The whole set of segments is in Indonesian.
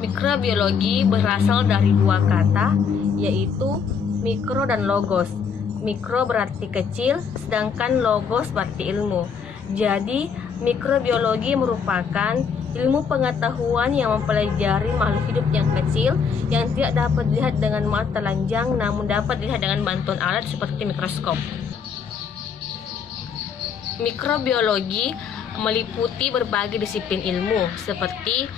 Mikrobiologi berasal dari dua kata, yaitu mikro dan logos. Mikro berarti kecil, sedangkan logos berarti ilmu. Jadi, mikrobiologi merupakan ilmu pengetahuan yang mempelajari makhluk hidup yang kecil yang tidak dapat dilihat dengan mata telanjang, namun dapat dilihat dengan bantuan alat seperti mikroskop. Mikrobiologi meliputi berbagai disiplin ilmu seperti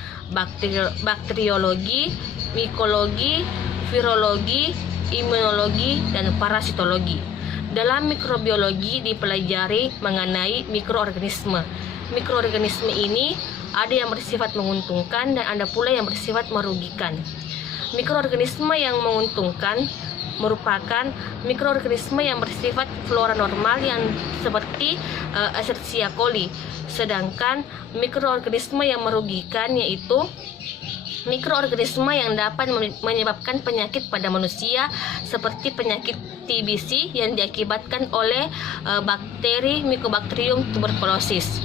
bakteriologi, mikologi, virologi, imunologi, dan parasitologi. Dalam mikrobiologi dipelajari mengenai mikroorganisme. Mikroorganisme ini ada yang bersifat menguntungkan dan ada pula yang bersifat merugikan. Mikroorganisme yang menguntungkan merupakan mikroorganisme yang bersifat flora normal yang seperti Escherichia coli. Sedangkan mikroorganisme yang merugikan yaitu mikroorganisme yang dapat menyebabkan penyakit pada manusia seperti penyakit TBC yang diakibatkan oleh bakteri Mycobacterium tuberculosis.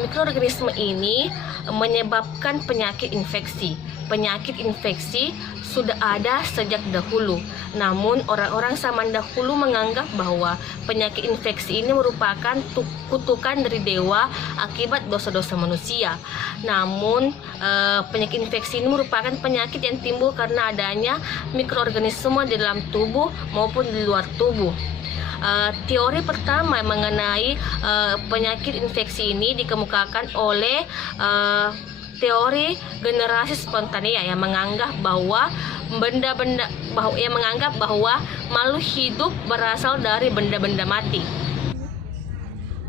Mikroorganisme ini menyebabkan penyakit infeksi. Penyakit infeksi sudah ada sejak dahulu. Namun orang-orang zaman dahulu menganggap bahwa penyakit infeksi ini merupakan kutukan dari dewa akibat dosa-dosa manusia. Namun penyakit infeksi ini merupakan penyakit yang timbul karena adanya mikroorganisme di dalam tubuh maupun di luar tubuh. Teori pertama mengenai penyakit infeksi ini dikemukakan oleh teori generasi spontanea yang menganggap bahwa makhluk hidup berasal dari benda-benda mati.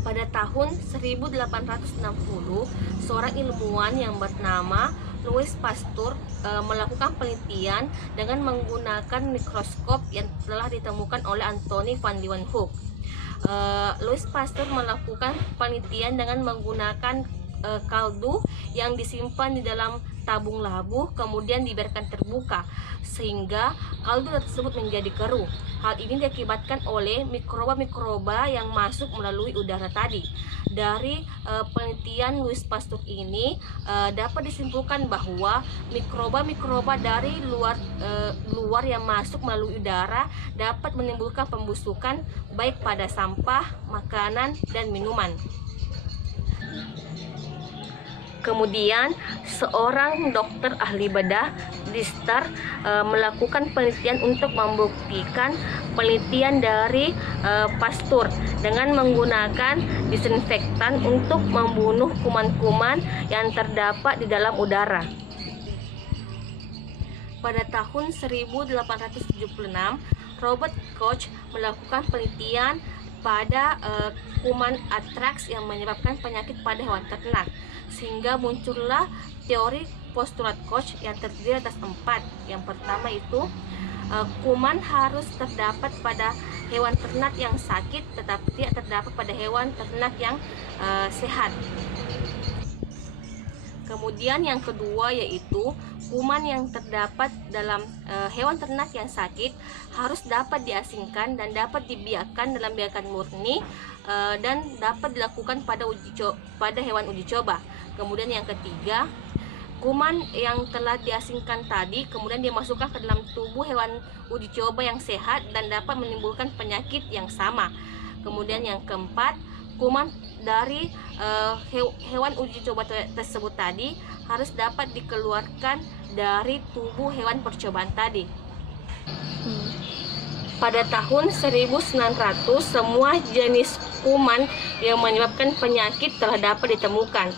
Pada tahun 1860, seorang ilmuwan yang bernama Louis Pasteur melakukan penelitian dengan menggunakan mikroskop yang telah ditemukan oleh Anthony van Leeuwenhoek. Louis Pasteur melakukan penelitian dengan menggunakan kaldu yang disimpan di dalam tabung labu, kemudian dibiarkan terbuka sehingga kaldu tersebut menjadi keruh. Hal ini diakibatkan oleh mikroba-mikroba yang masuk melalui udara tadi. Dari penelitian Louis Pasteur ini dapat disimpulkan bahwa mikroba-mikroba dari luar yang masuk melalui udara dapat menimbulkan pembusukan baik pada sampah, makanan, dan minuman. Kemudian, seorang dokter ahli bedah Lister melakukan penelitian untuk membuktikan penelitian dari Pasteur dengan menggunakan disinfektan untuk membunuh kuman-kuman yang terdapat di dalam udara. Pada tahun 1876, Robert Koch melakukan penelitian pada kuman antraks yang menyebabkan penyakit pada hewan ternak, sehingga muncullah teori postulat Koch yang terdiri atas 4. Yang pertama itu kuman harus terdapat pada hewan ternak yang sakit tetapi tidak terdapat pada hewan ternak yang sehat. Kemudian yang kedua yaitu kuman yang terdapat dalam hewan ternak yang sakit harus dapat diasingkan dan dapat dibiarkan dalam biakan murni dan dapat dilakukan pada hewan uji coba. Kemudian yang ketiga, kuman yang telah diasingkan tadi kemudian dimasukkan ke dalam tubuh hewan uji coba yang sehat dan dapat menimbulkan penyakit yang sama. Kemudian yang keempat, kuman dari hewan uji coba tersebut tadi harus dapat dikeluarkan dari tubuh hewan percobaan tadi. Pada tahun 1900, semua jenis kuman yang menyebabkan penyakit telah dapat ditemukan,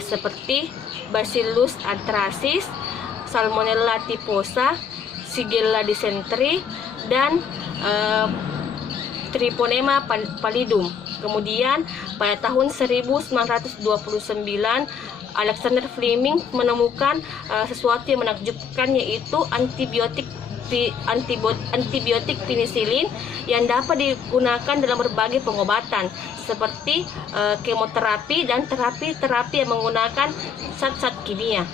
seperti Bacillus anthracis, Salmonella typhosa, Shigella dysentery, dan Treponema pallidum. Kemudian pada tahun 1929 Alexander Fleming menemukan sesuatu yang menakjubkan, yaitu antibiotik penisilin yang dapat digunakan dalam berbagai pengobatan seperti kemoterapi dan terapi yang menggunakan zat-zat kimia.